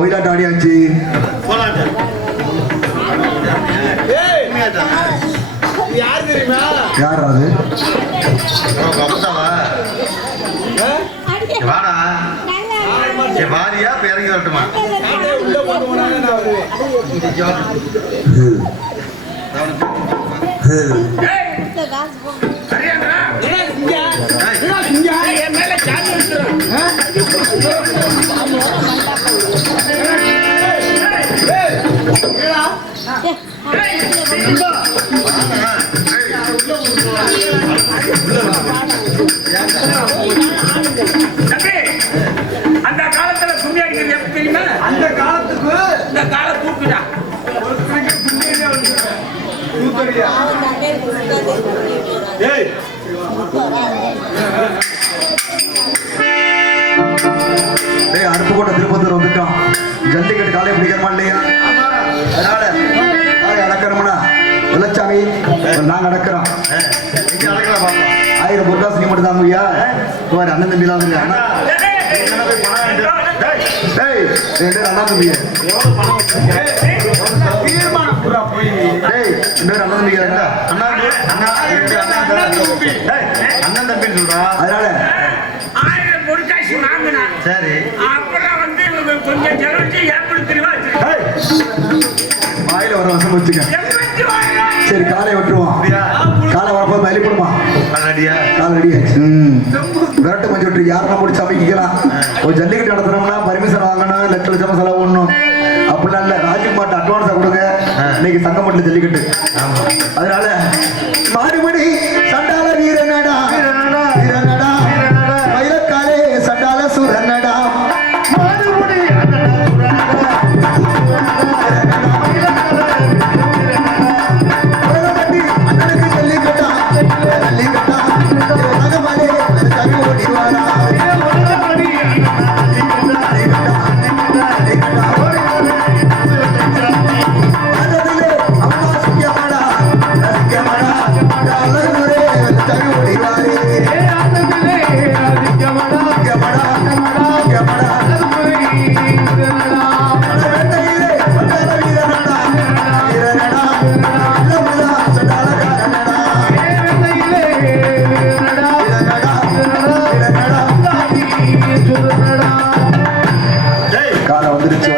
ஒயிலாட்டம் ஆடியாச்சு யார் அது? வாடா. வாரியா இறங்கி வரட்டுமா? நானே அந்த காலத்துல கும்மி அடிக்கிறது எப்படி தெரியுமா அந்த காலத்துக்கு இந்த கால தூக்குடா தூத்தடியா ஏய் பாப்போம் ஆயிரம் பொருளா சினி மட்டும் தாங்க ஐயா பாரு அண்ணன் தம்பி தான் வந்து அண்ணா ரெண்டு அண்ணன் தம்பி? தீர்மானம் போய் டேய் ரெண்டு தம்பி அண்ணா அண்ணா அண்ணன் தம்பி. சொல்றா. அதனால? ஆயிரம் வாங்கினா சரி. அப்புறம் வந்து கொஞ்சம் டேய் வாயில வர வசம் வச்சுக்க. சரி காலை விட்டுருவோம். காலை வரப்போ மல்லி போடுமா? ரெடியா கால் ரெடியாச்சு ம். விரட்டு மஞ்சள் விட்டு யாருன்னா முடிச்சு அமைக்கலாம் ஒரு ஜல்லிக்கட்டு நடத்துனோம்னா பர்மிஷன் வாங்கணும். லட்ச லட்சமா செலவு பண்ணணும். அப்படிலாம் இல்லை. ராஜ்குமார்ட்ட அட்வான்ஸா கொடுங்க. இன்னைக்கு சங்கமட்டில் ஜல்லிக்கட்டு. ஆமா. அதனால மாறுபடி சண்டால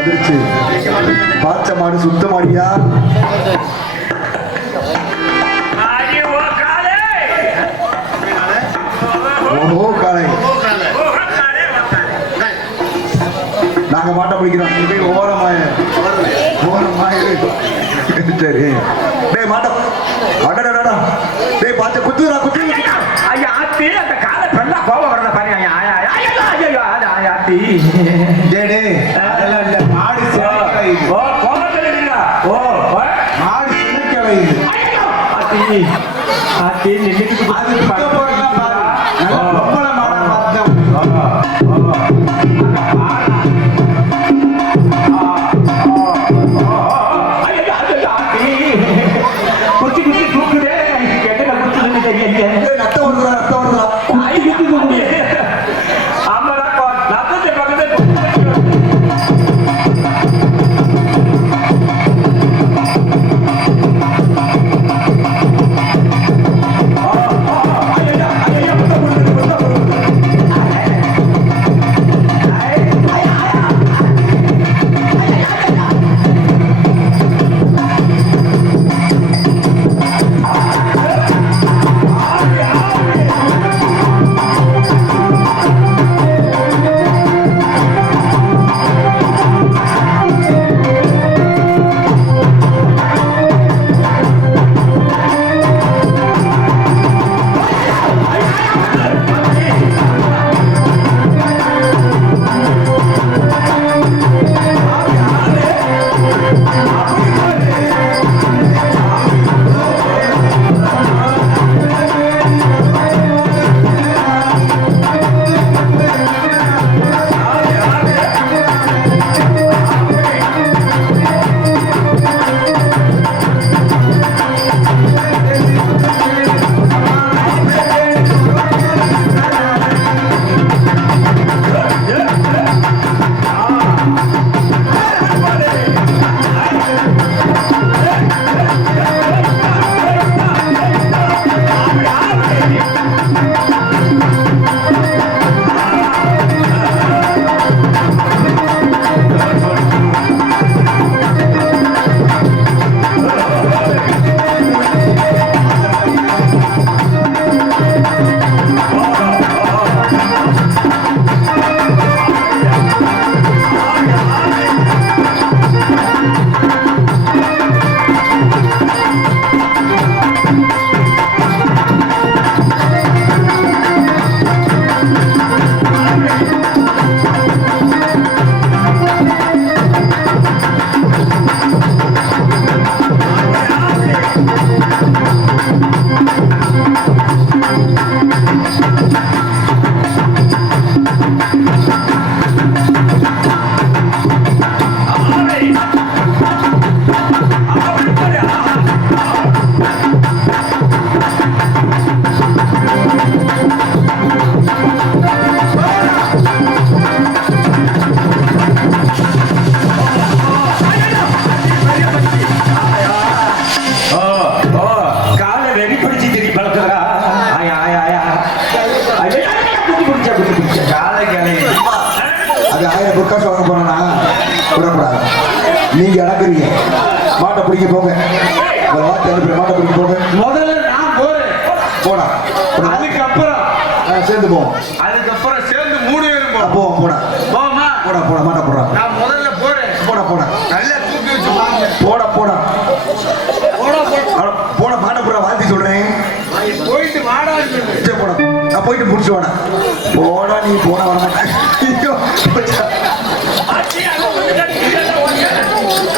வந்துருச்சு பாச்ச மாடு சுத்த மாடியா? ஆடி ஓ காலே. ஓஹோ காலை. நாங்க மாட்ட பிடிக்கிறோம். நீ போய் ஓரமாய ஓரமாய சரி. டேய் மாட்ட. அடடடடா. டேய் பாச்ச குத்துடா குத்து ஐயா ஆத்தி. அந்த காலை பெண்ணா கோபம் வரத பாருங்க ஐயா ஐயா ஐயா ஐயா ஐயா ஆத்தி. டேய் டேய். ஆத்தி ஆத்தி நின்னுட்டு அது நீங்க அடக்குறீங்க மாட்டை பிடிக்க போங்க. மாட்டை பிடிக்க போங்க. முதல்ல நான் போறேன். போடா. அதுக்கப்புறம். சேர்ந்து போவோம் அதுக்கப்புறம் சேர்ந்து மூணு பேரும் போவோம் போவோம் போடா. போமா போடா போடா மாட்டை போடா நான் முதல்ல போறேன். போட போடா. நல்ல தூக்கி வச்சு வாங்க போடா போடா. போட போடா. போடா மாட்டை போடா வாழ்த்தி சொல்றேன். போயிட்டு மாடா சரி போடா. நான் போயிட்டு முடிச்சு வாடா. போடா நீ போட வர மாட்டேன்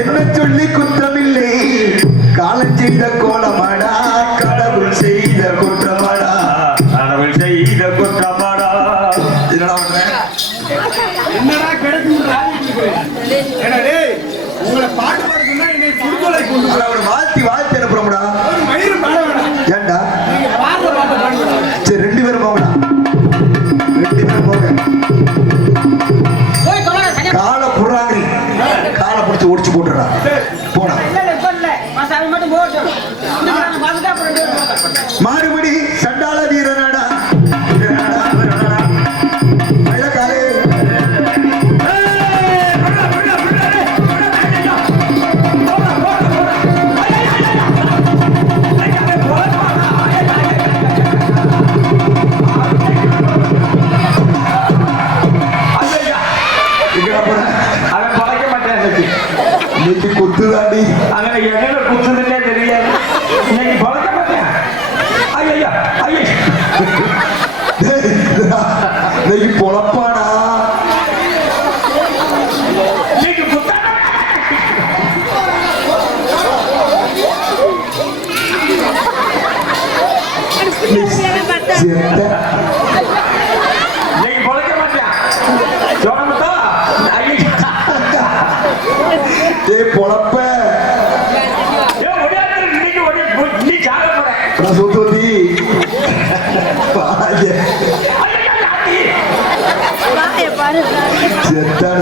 என்ன சொல்லி குற்றமில்லை? காலம் செய்த கோலமாய் 絶対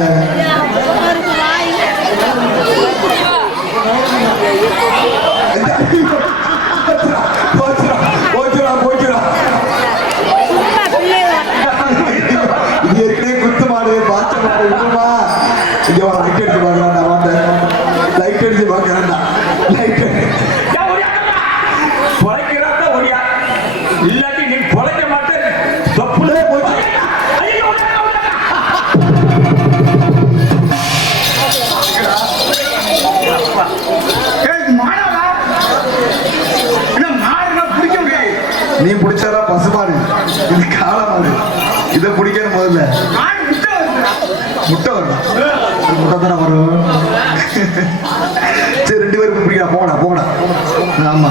முகந்தரம் வரும். சரி ரெண்டு பேரும் முடியா போங்கடா போங்கடா. ஆமா.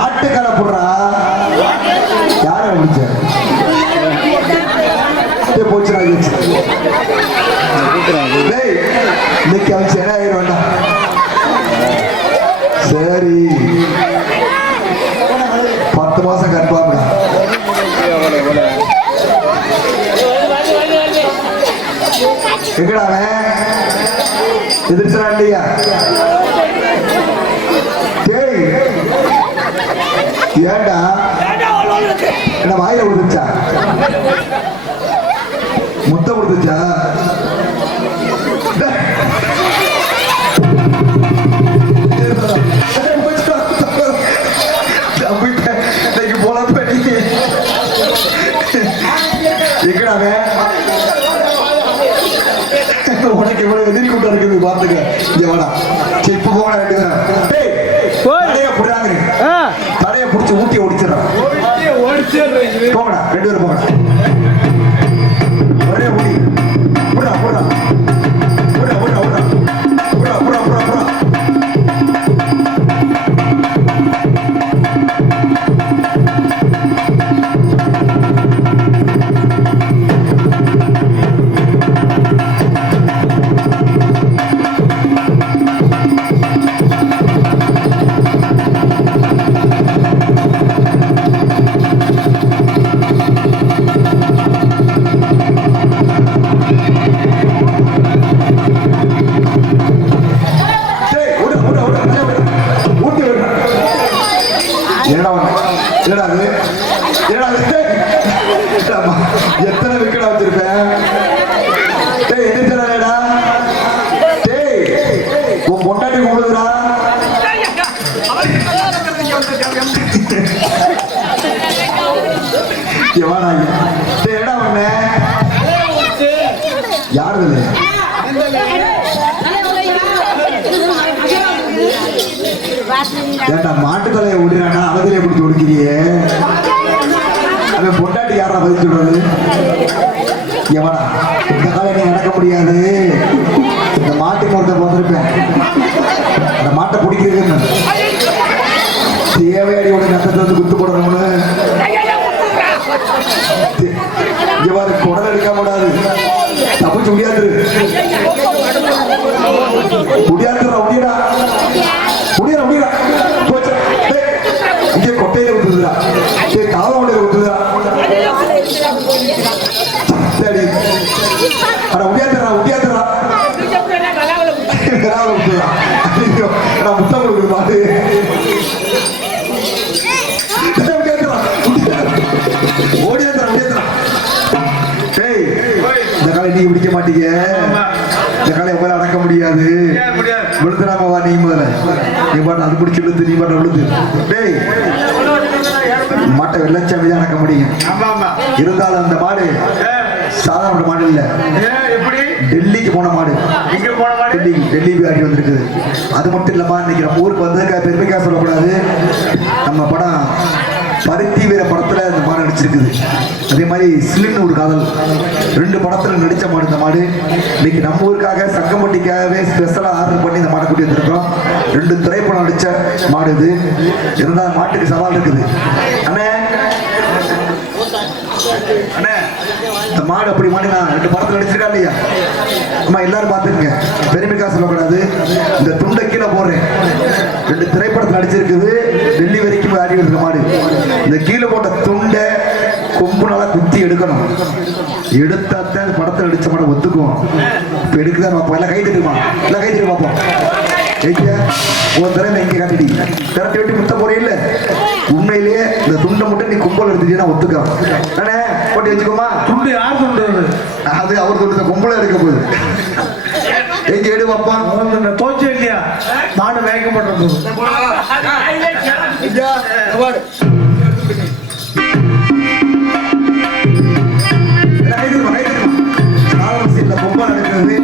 ஆட்டுக்களை புடுறா? யார பிடிச்ச போச்சுடா ஏண்டா? என்ன வாயில விழுந்துச்சா முத்த விழுந்துச்சா உனக்கு எவ்வளவு எதிர்கூட்டம் இருக்குது பாத்துக்க இங்க வேணாம் இப்ப போன எத்தனை விக்கெட் வச்சிருப்பேன் டேய் என்ன தெரியலடா டேய் உன் பொண்டாட்டி கும்பிடுதுடா என்னடா பண்ண? யாரு ஏண்டா மாட்டுக்கலையை விடுறானா அவதிலே கொடுத்து ஒடுக்கிறியே பொண்டாட்டி பதில் சொல்றது எவனா இந்த காலம் நீ நடக்க முடியாது. இந்த மாட்டுக்கு ஒருத்தர் வந்திருப்பேன் அந்த மாட்டை பிடிக்கிறதுன்னு தேவையாடியோட உனக்கு நத்தத்தை வந்து குத்து போடணும்னு இவர் குடல் எடுக்க கூடாது தப்பிச்சு முடியாது. முடியாதுடா முடியடா இருந்தாலும் அந்த மாடு? சாதாரண மாடு இல்ல. எப்படி? டெல்லிக்கு போன மாடு. டெல்லி டெல்லி ஆடி வந்திருக்குது. அது மட்டும் இல்லம்மா இன்னைக்கு நம்ம ஊருக்கு வந்ததுக்கு பெருமைக்காக சொல்லக்கூடாது. நம்ம படம் பருத்தி வீர படத்துல இந்த மாடு நடிச்சிருக்குது. அதே மாதிரி சிலின்னு ஒரு காதல். ரெண்டு படத்துல நடிச்ச மாடு இந்த மாடு. இன்னைக்கு நம்ம ஊருக்காக சக்கம்பட்டிக்காகவே ஸ்பெஷலா ஆர்டர் பண்ணி இந்த மாடை கூட்டி வந்திருக்கோம் ரெண்டு திரைப்படம் நடிச்ச மாடு இது. இருந்தால் மாட்டுக்கு சவால் இருக்குது. அண்ணே இந்த மாடு அப்படி மாடு நான் ரெண்டு படத்தில் நடிச்சிருக்கா இல்லையா? அம்மா எல்லாரும் பார்த்துருங்க பெருமைக்காக சொல்லக்கூடாது. இந்த துண்டை கீழே போடுறேன். ரெண்டு திரைப்படத்தில் நடிச்சிருக்குது. டெல்லி வரைக்கும் ஆடி இருக்க மாடு. இந்த கீழே போட்ட துண்டை கொம்பு நல்லா குத்தி எடுக்கணும். எடுத்தாத்தான் படத்தில் நடிச்ச மாடம் ஒத்துக்கும் இப்போ எடுக்குதான் பார்ப்போம் எல்லாம் கை தட்டுமா? எல்லாம் கை தட்டு பார்ப்போம் உன் திறமை எங்க காட்டிடி கரெக்ட் வெட்டி முத்த போறே இல்ல? உண்மையிலேயே இந்த துண்டை மட்டும் நீ கும்பல் எடுத்துட்டீங்கன்னா ஒத்துக்கலாம் அண்ணே போட்டு வச்சுக்கோமா? துண்டு யார் துண்டு அது? அவர் தொழுத கும்பல இருக்க போகுது. எங்க எடு பாப்பா? தோச்சு இல்லையா? மாடு வேகப்பட்டது கும்பல் எடுக்கிறது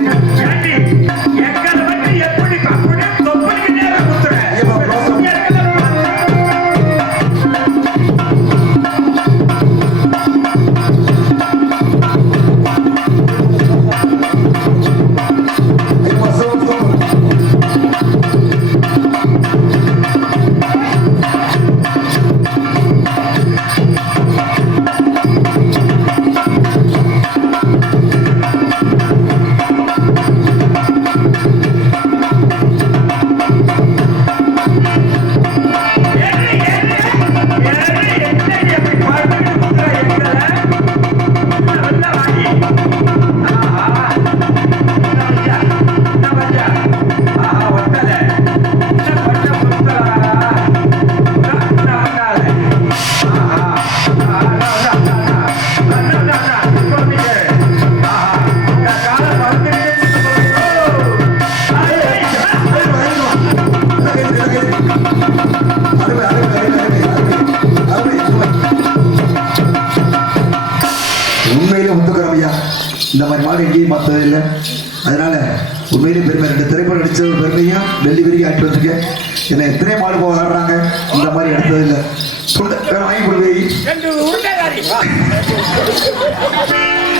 என்ன எத்தனை மாடு போக வர்றாங்க? இந்த மாதிரி எடுத்தது இல்லை. சுண்ட வேற வாங்கி கொடுவே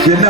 என்ன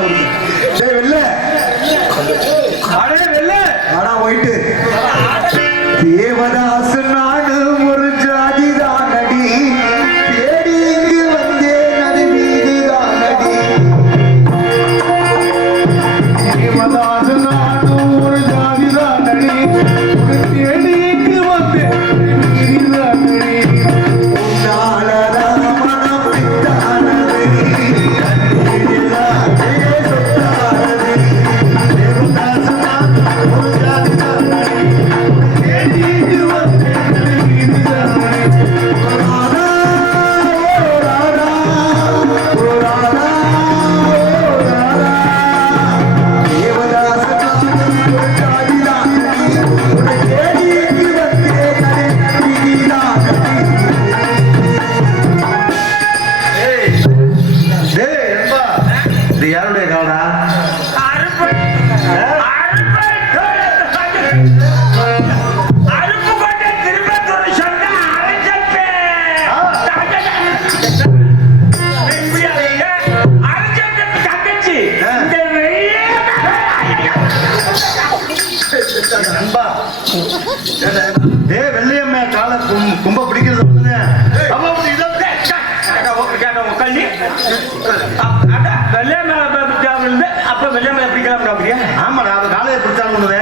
அப்ப வெள்ளாமை பிடிக்கலாம் அப்படியா? ஆமா நான் அவன் காலையில பிடிச்சாலும் கொண்டு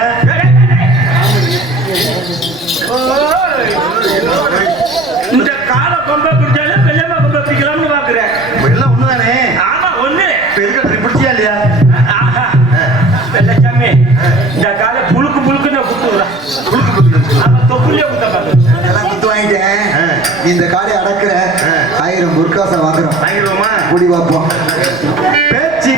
இந்த கால கொம்ப பிடிச்சாலும் வெள்ளாமை கொம்ப பிடிக்கலாம்னு பாக்குறேன் எல்லாம் ஒண்ணுதானே? ஆமா ஒண்ணு. பெரிய பிடிச்சியா இல்லையா? வெள்ளச்சாமி இந்த கால புழுக்கு புழுக்குன்னு குத்துடா புழுக்கு புழுக்கு அவன் தொப்புலயே குத்த பாத்து குத்து வாங்கிட்டேன். இந்த காலை அடக்குற ஆயிரம் முர்காசா வாங்குறோம். ஆயிரம் கூடி பார்ப்போம். பேச்சு.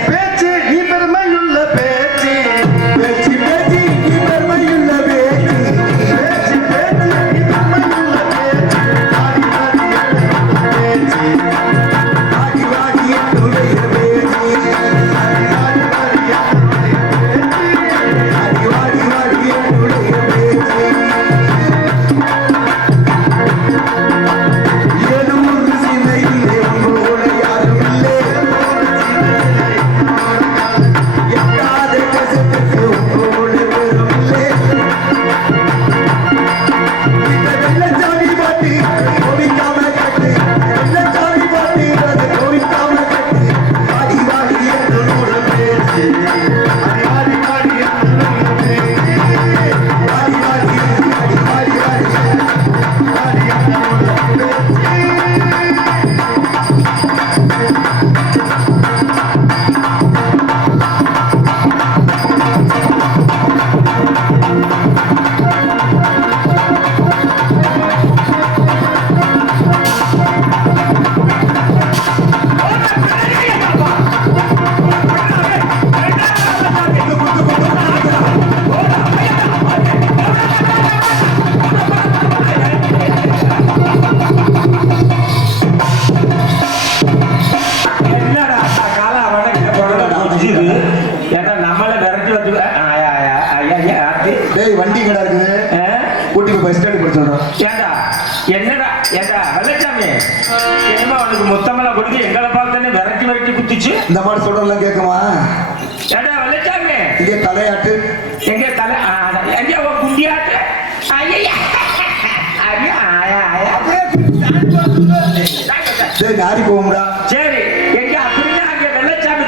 சரி நாரி போகும்டா. சரி எங்க அப்படின்னா அங்க வெள்ளச்சாமி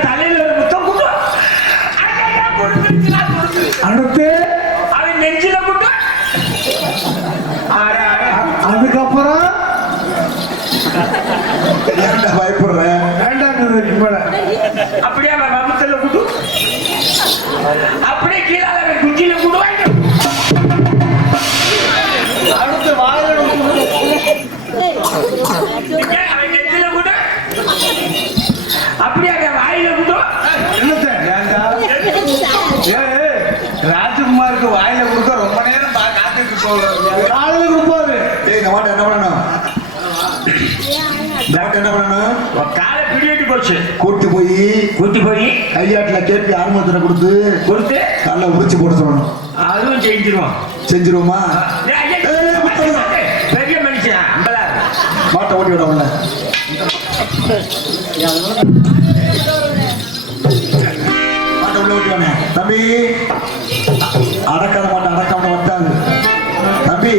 அவன் நெஞ்சில குடு. அதுக்கப்புறம்? ஏன்டா பயப்படுறேன் வேண்டாங்கிறது அப்படியே அவன் வமத்துல குடு. அப்படியே கீழே அவன் குடுவாங்க அடுத்து வாயில அவருக்கு வாயில கொடுக்க ரொம்ப நேரம் காத்துட்டு போவாரு காலையில் கொடுப்பாரு. மாட்டை என்ன பண்ணணும்? என்ன பண்ணணும்? காலை பிடிவிட்டு போச்சு. கூட்டி போய் கூட்டி போய் கையாட்டில் கேட்டு அனுமதியில் கொடுத்து கொடுத்து காலைல உரிச்சு போட அதுவும் செஞ்சிருவோம். செஞ்சிருவோமா? மாட்டை ஓட்டி விட உள்ள மாட்டை உள்ள ஓட்டி தம்பி அடக்காத மாட்டை அடக்காம வட்டாது தம்பி.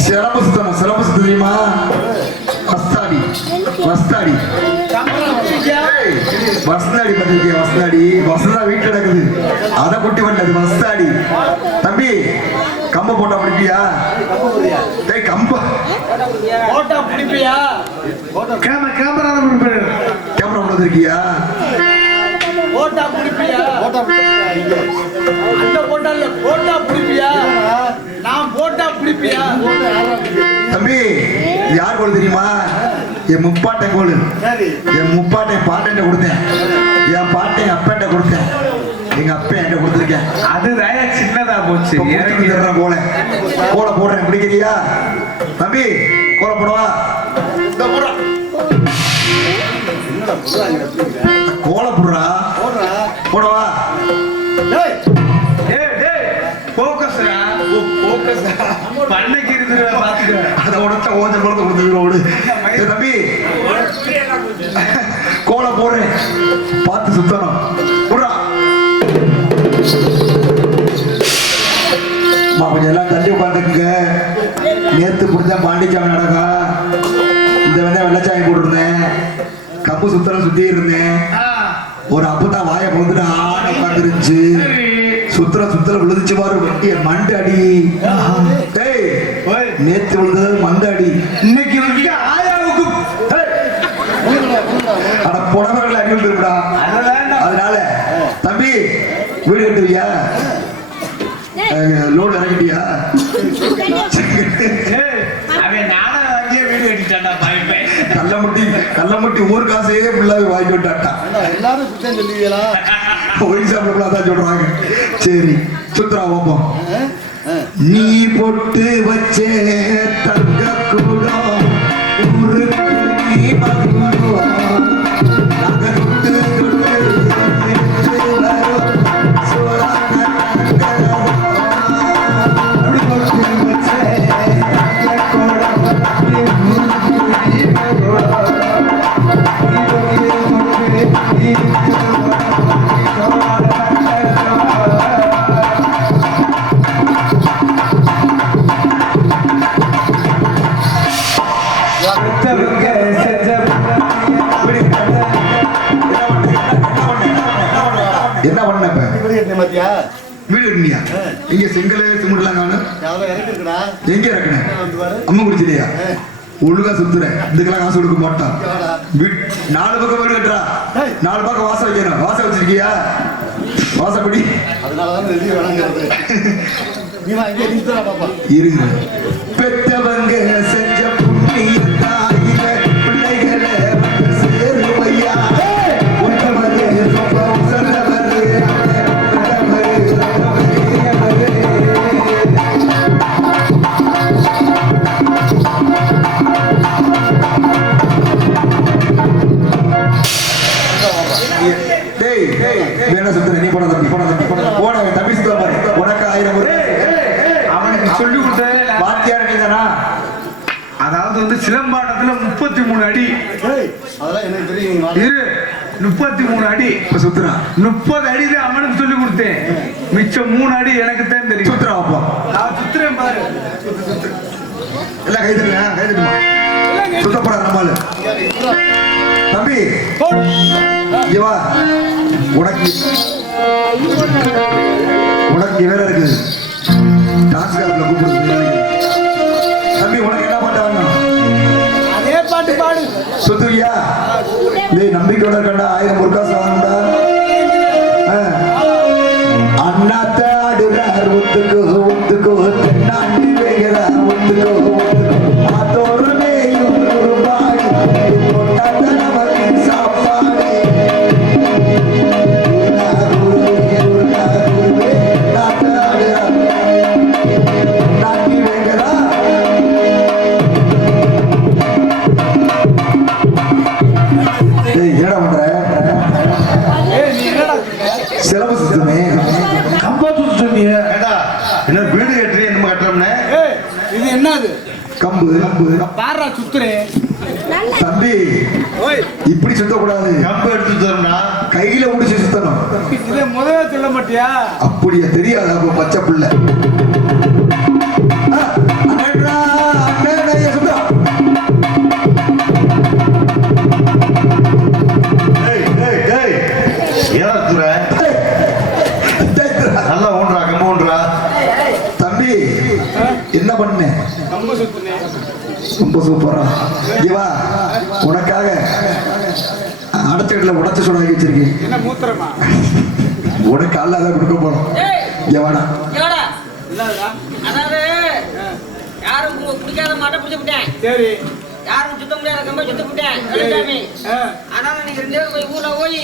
சிறப்பு சுத்தணும் சிறப்பு சுத்தம் தெரியுமா? வஸ்தாடி வஸ்தாடி. வசந்தாடி பத்திரிக்கை வசந்தாடி வசந்தா வீட்டுல கிடக்குது அத குட்டி பண்ணது வசந்தாடி தம்பி கம்ப போட்டா பிடிப்பியா? டேய் கம்ப. போட்டா பிடிப்பியா? கேமரா கேமரா கேமரா கொண்டு வந்திருக்கியா போட்டா பிடிப்பியா? அந்த போட்டா இல்ல போட்டா பிடிப்பியா? நான் போட்டா பிடிப்பியா? தம்பி யார் கோல் தெரியுமா? என் முப்பாட்டை கோல். என் முப்பாட்டை பாட்டை கொடுத்தேன். என் பாட்டை என் அப்பன்ட்ட கொடுத்தேன். எங்க அப்பா என்கிட்ட கொடுத்துருக்கேன். அதுதான் சின்னதா போச்சு. போட்டு தர்றேன் கோலை போடுறேன் பிடிக்கிறியா தம்பி கோலை போடவா? கோலை போடுறா? போடவா? டேய் போக்கஸ்டா? போக்கஸ்டா? பண்ணைக்கு இருக்குது பாத்துக்க அதை ஓஞ்ச ஓடு. ஏய் தம்பி! கோலை போடுறேன். பார்த்து சுத்தணும். அம்மா, கொஞ்சம் எல்லாம் தள்ளி உட்காந்துக்குங்க. நேத்து பிடிச்சா பாண்டிச்சாமி நடக்கா இந்த வேணா வெள்ளச்சாமி போட்டிருந்தேன். கம்பு சுத்தரம் சுத்தி இருந்தேன். ஒரு அப்பதான் வண்டிய மண்டு அடி டேய் ஓய். நேத்து விழுந்தது மண்டு அடி இன்னைக்கு வந்து ஆயாவுக்கு. அட புடவைகள் வேண்டாம் அதனால தம்பி வீடு கட்டுவியா? லோடு பாய்ப்பேன் கள்ளமுட்டி கள்ளமுட்டி ஊர் காசையே ஃபுல்லாக வாங்கி விட்டாட்டா எல்லாரும் சொல்லுவீங்களா? ஒயின் சாப்பிட சொல்றாங்க. சரி சுத்ரா ஓப்போம் நீ பொட்டு வச்சே தங்க கூடம் ஒழுங்கா சுத்துறேன் இதுக்கெல்லாம் காசு கொடுக்க மாட்டான் நாலு பக்கம் வீடு கட்டுறா. நாலு பக்கம் வாசம் வைக்கணும். வாசம் வச்சிருக்கியா? வாசப்படி. அதனால தான் சுத்துறான் முப்பது அடி தான் அவனுக்கு சொல்லி கொடுத்தேன். மிச்சம் மூணு அடி எனக்கு தான் தெரியும். சுத்துறா அப்பா. நான் சுத்துறேன் பாரு. எல்லாம் கை தட்டுங்க கை தட்டுமா? சுத்த போறாரு நம்மால தம்பி இங்க வா. உனக்கு உனக்கு வேலை இருக்குது. டான்ஸ் கிளப்ல கூப்பிடுறது தம்பி உனக்கு என்ன பாட்டு வரணும் அதே பாட்டு பாடு. சுத்துவியா? டேய் நம்பிக்கையோட இருக்கண்டா ஆயிரம் பொற்காசு வாங்கண்டா அப்படியா தெரியாது அப்ப பச்சை பிள்ளை. சரி. யாரும் சுத்த முடியாத கம்ப சுத்த விட்டேன் ஆனாலும் நீங்க ரெண்டு பேரும் போய் ஊர்ல போய்